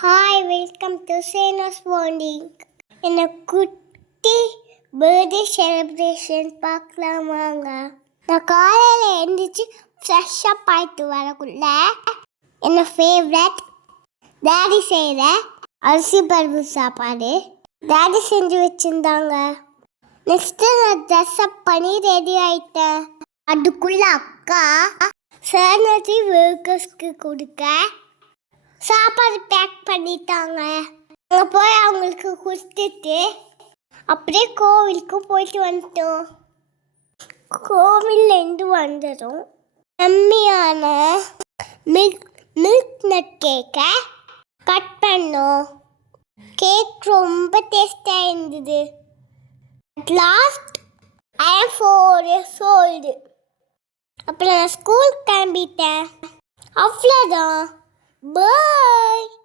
Hi welcome to சேனஸ் வாண்டிங். என்ன குட்டி பர்த்டே செலிப்ரேஷன் பார்க்கலாமாங்க. நான் காலையில் எழுந்திரிச்சு ஃப்ரெஷ்ஷப் ஆகிட்டு வரக்குள்ள என்ன ஃபேவரட் டேடி செய்கிற அரிசி பருப்பு சாப்பாடு டேடி செஞ்சு வச்சுருந்தாங்க. நெக்ஸ்ட்டு நான் ட்ரெஸ்அப் பண்ணி ரெடி ஆகிட்டேன். அதுக்குள்ளே அக்கா சர்னதி ஒர்க்கர்ஸ்க்கு கொடுக்க சாப்பாடு பேக் பண்ணிட்டாங்க. அங்கே போய் அவங்களுக்கு கொடுத்துட்டு அப்படியே கோவிலுக்கு போயிட்டு வந்துட்டோம். கோவிலேருந்து வந்ததும் கம்மியான மில்க் நட் கேக்கை கட் பண்ணோம். கேக் ரொம்ப டேஸ்டாக இருந்தது. At last I am 4 years old. அப்புறம் நான் ஸ்கூல் கிளம்பிட்டேன். அவ்வளோதான். Bye.